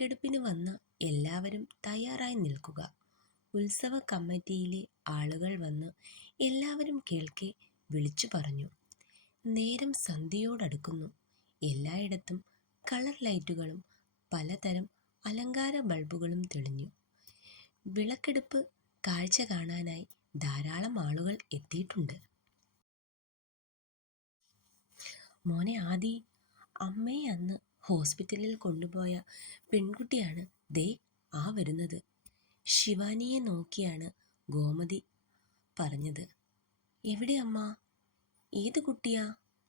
വിളക്കെടുപ്പിന് വന്ന എല്ലാവരും തയ്യാറായി നിൽക്കുക. ഉത്സവ കമ്മിറ്റിയിലെ ആളുകൾ വന്ന് എല്ലാവരും കേൾക്കെ വിളിച്ചു പറഞ്ഞു. നേരം സന്ധ്യയോടടുക്കുന്നു. എല്ലായിടത്തും കളർ ലൈറ്റുകളും പലതരം അലങ്കാര ബൾബുകളും തെളിഞ്ഞു. വിളക്കെടുപ്പ് കാഴ്ച കാണാനായി ധാരാളം ആളുകൾ എത്തിയിട്ടുണ്ട്. മോനെ ആദി, അമ്മയെ അന്ന് ഹോസ്പിറ്റലിൽ കൊണ്ടുപോയ പെൺകുട്ടിയാണ് ദേ ആ വരുന്നത്. ശിവാനിയെ നോക്കിയാണ് ഗോമതി പറഞ്ഞത്. എവിടെ അമ്മ? ഏത് കുട്ടിയാ?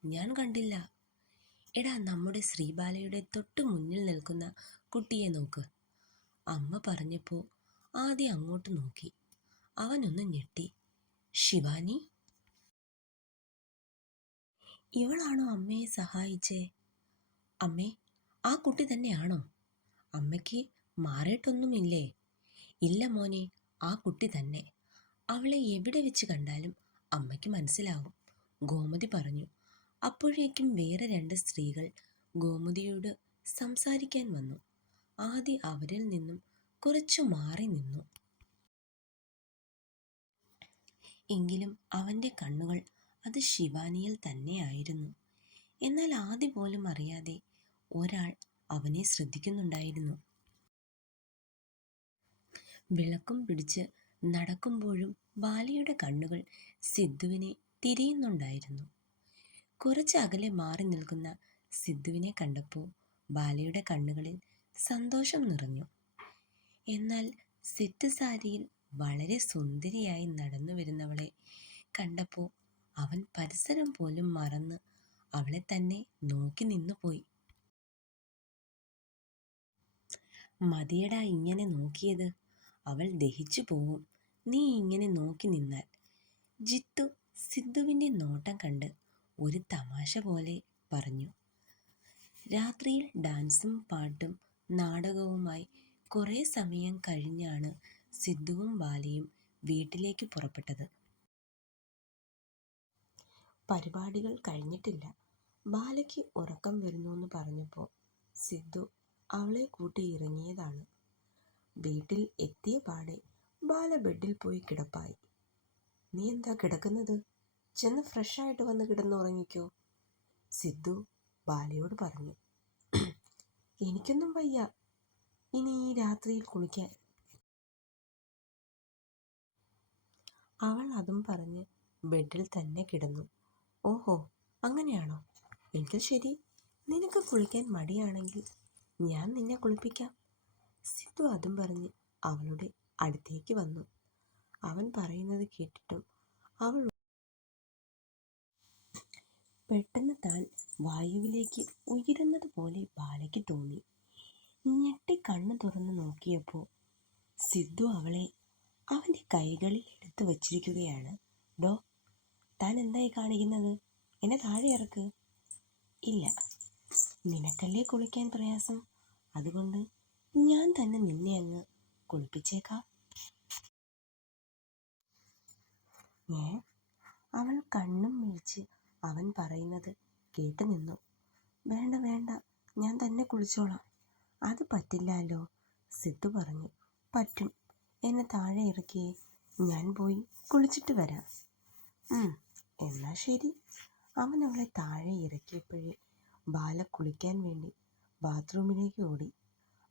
ഞാൻ കണ്ടില്ല. എടാ, നമ്മുടെ ശ്രീബാലയുടെ തൊട്ടു മുന്നിൽ നിൽക്കുന്ന കുട്ടിയെ നോക്ക്. അമ്മ പറഞ്ഞപ്പോൾ ആദ്യം അങ്ങോട്ട് നോക്കി. അവനൊന്ന് ഞെട്ടി. ശിവാനി? ഇവളാണോ അമ്മയെ സഹായിച്ചേ? അമ്മേ, ആ കുട്ടി തന്നെയാണോ? അമ്മയ്ക്ക് മാറിയിട്ടൊന്നുമില്ലേ? ഇല്ല മോനെ, ആ കുട്ടി തന്നെ. അവളെ എവിടെ വെച്ച് കണ്ടാലും അമ്മയ്ക്ക് മനസ്സിലാവും, ഗോമതി പറഞ്ഞു. അപ്പോഴേക്കും വേറെ രണ്ട് സ്ത്രീകൾ ഗോമതിയോട് സംസാരിക്കാൻ വന്നു. ആദ്യം അവരിൽ നിന്നും കുറച്ചു മാറി നിന്നു. എങ്കിലും അവൻ്റെ കണ്ണുകൾ അത് ശിവാനിയിൽ തന്നെയായിരുന്നു. എന്നാൽ ആദ്യ പോലും അറിയാതെ ഒരാൾ അവനെ ശ്രദ്ധിക്കുന്നുണ്ടായിരുന്നു. വിളക്കും പിടിച്ച് നടക്കുമ്പോഴും ബാലയുടെ കണ്ണുകൾ സിദ്ധുവിനെ തിരിയുന്നുണ്ടായിരുന്നു. കുറച്ച് അകലെ മാറി നിൽക്കുന്ന സിദ്ധുവിനെ കണ്ടപ്പോൾ ബാലയുടെ കണ്ണുകളിൽ സന്തോഷം നിറഞ്ഞു. എന്നാൽ സെറ്റ് സാരിയിൽ വളരെ സുന്ദരിയായി നടന്നു വരുന്നവളെ കണ്ടപ്പോൾ അവൻ പരിസരം പോലും മറന്ന് അവളെ തന്നെ നോക്കി നിന്നുപോയി. മതിയടാ ഇങ്ങനെ നോക്കിയത്, അവൾ ദഹിച്ചു പോവും നീ ഇങ്ങനെ നോക്കി നിന്നാൽ. ജിത്തു സിദ്ധുവിൻ്റെ നോട്ടം കണ്ട് ഒരു തമാശ പോലെ പറഞ്ഞു. രാത്രിയിൽ ഡാൻസും പാട്ടും നാടകവുമായി കുറേ സമയം കഴിഞ്ഞാണ് സിദ്ധുവും ബാലയും വീട്ടിലേക്ക് പുറപ്പെട്ടത്. പരിപാടികൾ കഴിഞ്ഞിട്ടില്ല. ബാലയ്ക്ക് ഉറക്കം വരുന്നുവെന്ന് പറഞ്ഞപ്പോൾ സിദ്ധു അവളെ കൂട്ടി ഇറങ്ങിയതാണ്. വീട്ടിൽ എത്തിയ പാടെ ബാല ബെഡിൽ പോയി കിടപ്പായി. നീ എന്താ കിടക്കുന്നത്? ചെന്ന് ഫ്രഷായിട്ട് വന്ന് കിടന്നുറങ്ങിക്കോ, സിദ്ധു ബാലയോട് പറഞ്ഞു. എനിക്കൊന്നും വയ്യ ഇനി ഈ രാത്രിയിൽ കുളിക്കാൻ. അവൾ അതും പറഞ്ഞ് ബെഡിൽ തന്നെ കിടന്നു. ഓഹോ, അങ്ങനെയാണോ? എങ്കിൽ ശരി, നിനക്ക് കുളിക്കാൻ മടിയാണെങ്കിൽ ഞാൻ നിന്നെ കുളിപ്പിക്കാം. സിദ്ധു അതും പറഞ്ഞ് അവളുടെ അടുത്തേക്ക് വന്നു. അവൻ പറയുന്നത് കേട്ടിട്ടും അവൾ പെട്ടെന്ന് താൻ വായുവിലേക്ക് ഉയരുന്നത് പോലെ ബാലയ്ക്ക് തോന്നി. ഞെട്ടി കണ്ണു തുറന്ന് നോക്കിയപ്പോൾ സിദ്ധു അവളെ അവൻ്റെ കൈകളിൽ എടുത്തു വച്ചിരിക്കുകയാണ്. ഡോ, താൻ എന്തായി കാണിക്കുന്നത്? എന്നെ താഴെ ഇറക്ക്. ഇല്ല, നിനക്കല്ലേ കുളിക്കാൻ പ്രയാസം, അതുകൊണ്ട് ഞാൻ തന്നെ നിന്നെ അങ്ങ് കുളിപ്പിച്ചേക്കാം. അവൾ കണ്ണും മിഴിച്ച് അവൻ പറയുന്നത് കേട്ടു നിന്നു. വേണ്ട വേണ്ട, ഞാൻ തന്നെ കുളിച്ചോളാം. അത് പറ്റില്ലല്ലോ, സിദ്ധു പറഞ്ഞു. പറ്റും, എന്നെ താഴെ ഇറക്കിയേ, ഞാൻ പോയി കുളിച്ചിട്ട് വരാം. എന്നാ ശരി. അവൻ അവളെ താഴെ ഇറക്കിയപ്പോഴേ ബാല കുളിക്കാൻ വേണ്ടി ബാത്റൂമിലേക്ക് ഓടി.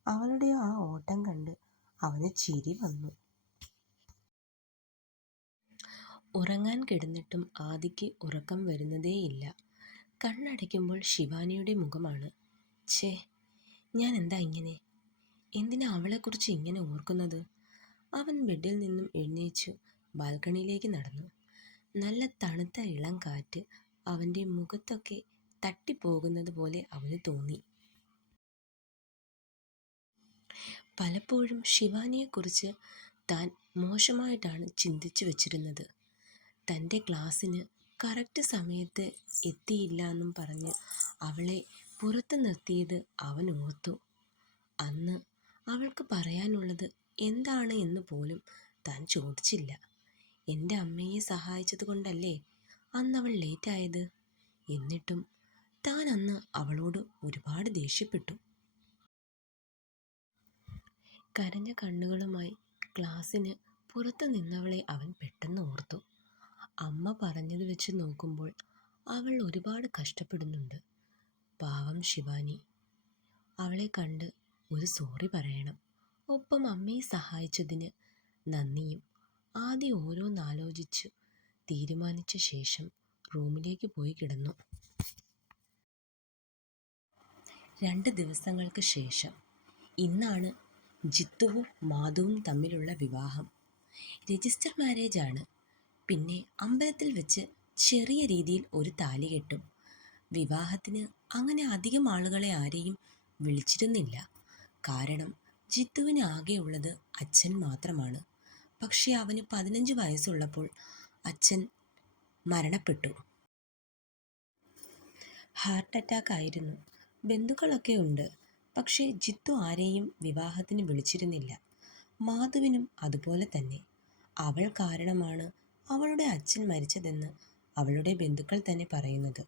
അവളുടെ ആ ഓട്ടം കണ്ട് അവന് ചിരി വന്നു. ഉറങ്ങാൻ കിടന്നിട്ടും ആദിക്ക് ഉറക്കം വരുന്നതേയില്ല. കണ്ണടയ്ക്കുമ്പോൾ ശിവാനിയുടെ മുഖമാണ്. ഛേ, ഞാൻ എന്താ ഇങ്ങനെ? എന്തിനാ അവളെക്കുറിച്ച് ഇങ്ങനെ ഓർക്കുന്നത്? അവൻ ബെഡിൽ നിന്നും എഴുന്നേച്ചു ബാൽക്കണിയിലേക്ക് നടന്നു. നല്ല തണുത്ത ഇളം കാറ്റ് അവൻ്റെ മുഖത്തൊക്കെ തട്ടിപ്പോകുന്നത് പോലെ അവന് തോന്നി. പലപ്പോഴും ശിവാനിയെക്കുറിച്ച് താൻ മോശമായിട്ടാണ് ചിന്തിച്ചു വച്ചിരുന്നത്. തൻ്റെ ക്ലാസ്സിന് കറക്റ്റ് സമയത്ത് എത്തിയില്ല എന്നും പറഞ്ഞ് അവളെ പുറത്ത് നിർത്തിയത് അവൻ ഓർത്തു. അന്ന് അവൾക്ക് പറയാനുള്ളത് എന്താണ് എന്ന് പോലും താൻ ചോദിച്ചില്ല. എൻ്റെ അമ്മയെ സഹായിച്ചത് കൊണ്ടല്ലേ അന്നവൾ ലേറ്റായത്. എന്നിട്ടും താൻ അന്ന് അവളോട് ഒരുപാട് ദേഷ്യപ്പെട്ടു. കരഞ്ഞ കണ്ണുകളുമായി ക്ലാസ്സിന് പുറത്തു നിന്നവളെ അവൻ പെട്ടെന്ന് ഓർത്തു. അമ്മ പറഞ്ഞത് വെച്ച് നോക്കുമ്പോൾ അവൾ ഒരുപാട് കഷ്ടപ്പെടുന്നുണ്ട്. പാവം ശിവാനി. അവളെ കണ്ട് ഒരു സോറി പറയണം. ഒപ്പം അമ്മയെ സഹായിച്ചതിന് നന്ദിയും. ആദ്യം ഓരോന്നാലോചിച്ചു തീരുമാനിച്ച ശേഷം റൂമിലേക്ക് പോയി കിടന്നു. 2 ദിവസങ്ങൾക്ക് ശേഷം ഇന്നാണ് ജിത്തുവും മാധുവും തമ്മിലുള്ള വിവാഹം. രജിസ്റ്റർ മാരേജ് ആണ്. പിന്നെ അമ്പലത്തിൽ വെച്ച് ചെറിയ രീതിയിൽ ഒരു താലി കെട്ടും. വിവാഹത്തിന് അങ്ങനെ അധികം ആളുകളെ ആരെയും വിളിച്ചിരുന്നില്ല. കാരണം ജിത്തുവിന് ആകെയുള്ളത് അച്ഛൻ മാത്രമാണ്. പക്ഷേ അവന് 15 വയസ്സുള്ളപ്പോൾ അച്ഛൻ മരണപ്പെട്ടു. ഹാർട്ട് അറ്റാക്ക് ആയിരുന്നു. ബന്ധുക്കളൊക്കെ ഉണ്ട്. പക്ഷേ ജിത്തു ആരെയും വിവാഹത്തിന് വിളിച്ചിരുന്നില്ല. മാധുവിനും അതുപോലെ തന്നെ. അവൾ കാരണമാണ് അവളുടെ അച്ഛൻ മരിച്ചതെന്ന് അവളുടെ ബന്ധുക്കൾ തന്നെ പറയുന്നത്.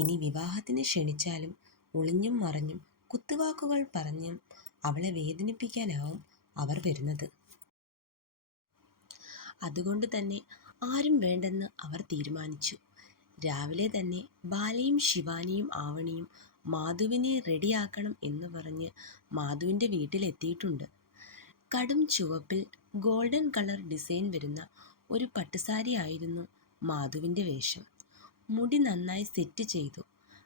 ഇനി വിവാഹത്തിന് ക്ഷണിച്ചാലും ഒളിഞ്ഞും മറഞ്ഞും കുത്തുവാക്കുകൾ പറഞ്ഞും അവളെ വേദനിപ്പിക്കാനാവും അവർ വരുന്നത്. അതുകൊണ്ട് തന്നെ ആരും വേണ്ടെന്ന് അവർ തീരുമാനിച്ചു. രാവിലെ തന്നെ ബാലയും ശിവാനിയും ആവണിയും മാധുവിനെ റെഡിയാക്കണം എന്ന് പറഞ്ഞ് മാധുവിൻ്റെ വീട്ടിലെത്തിയിട്ടുണ്ട്. കടും ചുവപ്പിൽ ഗോൾഡൻ കളർ ഡിസൈൻ വരുന്ന ഒരു പട്ടുസാരി ആയിരുന്നു മാധുവിൻ്റെ വേഷം. മുടി നന്നായി സെറ്റ് ചെയ്തു.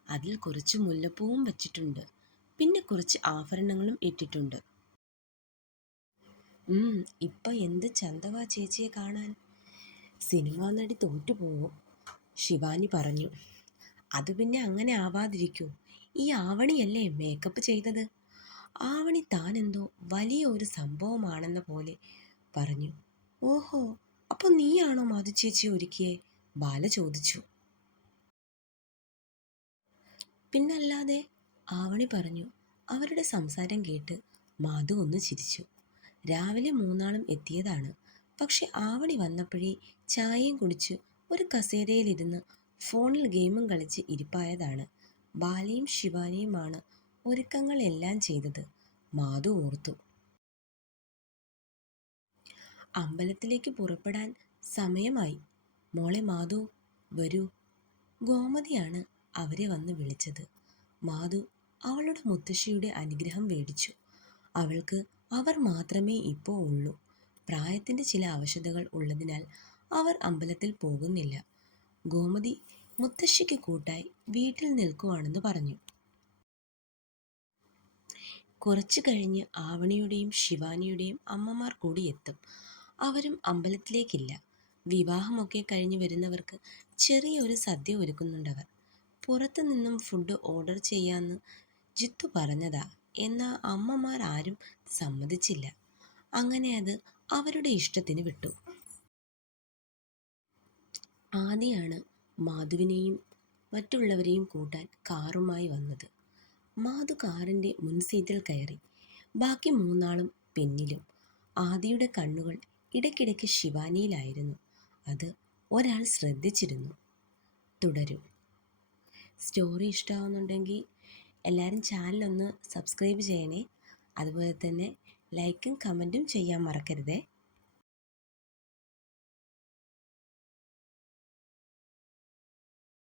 അതിൽ കുറച്ച് മുല്ലപ്പൂവും വച്ചിട്ടുണ്ട്. പിന്നെ കുറച്ച് ആഭരണങ്ങളും ഇട്ടിട്ടുണ്ട്. ഇപ്പം എന്ത് ചന്തവാ ചേച്ചിയെ കാണാൻ. സിനിമാ നടി തോറ്റുപോകും, ശിവാനി പറഞ്ഞു. അത് പിന്നെ അങ്ങനെ ആവാതിരിക്കൂ. ഈ ആവണിയല്ലേ മേക്കപ്പ് ചെയ്തത്. ആവണി താനെന്തോ വലിയ ഒരു സംഭവമാണെന്ന പോലെ പറഞ്ഞു. ഓഹോ, അപ്പോൾ നീയാണോ മാധു ചേച്ചി ഒരുക്കിയേ? ബാല ചോദിച്ചു. പിന്നല്ലാതെ, ആവണി പറഞ്ഞു. അവരുടെ സംസാരം കേട്ട് മാധു ഒന്ന് ചിരിച്ചു. രാവിലെ മൂന്നാളും എത്തിയതാണ്. പക്ഷെ ആവണി വന്നപ്പോഴേ ചായയും കുടിച്ച് ഒരു കസേരയിലിരുന്ന് ഫോണിൽ ഗെയിമും കളിച്ച് ഇരിപ്പായതാണ്. ബാലയും ശിവാനിയുമാണ് ഒരുക്കങ്ങളെല്ലാം ചെയ്തത്. മാധു ഓർത്തു. അമ്പലത്തിലേക്ക് പുറപ്പെടാൻ സമയമായി. മോളെ മാധു, വരൂ. ഗോമതിയാണ് അവരെ വന്ന് വിളിച്ചത്. മാധു അവളുടെ മുത്തശ്ശിയുടെ അനുഗ്രഹം മേടിച്ചു. അവൾക്ക് അവർ മാത്രമേ ഇപ്പോൾ ഉള്ളൂ. പ്രായത്തിൻ്റെ ചില അവശതകൾ ഉള്ളതിനാൽ അവർ അമ്പലത്തിൽ പോകുന്നില്ല. ഗോമതി മുത്തശ്ശിക്ക് കൂട്ടായി വീട്ടിൽ നിൽക്കുവാണെന്ന് പറഞ്ഞു. കുറച്ചു കഴിഞ്ഞ് ആവണിയുടെയും ശിവാനിയുടെയും അമ്മമാർ കൂടി എത്തും. അവരും അമ്പലത്തിലേക്കില്ല. വിവാഹമൊക്കെ കഴിഞ്ഞ് വരുന്നവർക്ക് ചെറിയൊരു സദ്യ ഒരുക്കുന്നുണ്ടവർ. പുറത്തു നിന്നും ഫുഡ് ഓർഡർ ചെയ്യാമെന്ന് ജിത്തു പറഞ്ഞതാ. എന്നാൽ അമ്മമാർ ആരും സമ്മതിച്ചില്ല. അങ്ങനെ അത് അവരുടെ ഇഷ്ടത്തിന് വിട്ടു. ആദ്യമാണ് മാധുവിനെയും മറ്റുള്ളവരെയും കൂട്ടാൻ കാറുമായി വന്നത്. മാധു കാറിൻ്റെ മുൻസീറ്റിൽ കയറി. ബാക്കി മൂന്നാളും പിന്നിലും. ആദിയുടെ കണ്ണുകൾ ഇടയ്ക്കിടയ്ക്ക് ശിവാനിയിലായിരുന്നു. അത് ഒരാൾ ശ്രദ്ധിച്ചിരുന്നു. തുടരും. സ്റ്റോറി ഇഷ്ടമാവുന്നുണ്ടെങ്കിൽ എല്ലാവരും ചാനലൊന്ന് സബ്സ്ക്രൈബ് ചെയ്യണേ. അതുപോലെ തന്നെ ലൈക്കും കമൻറ്റും ചെയ്യാൻ മറക്കരുതേ.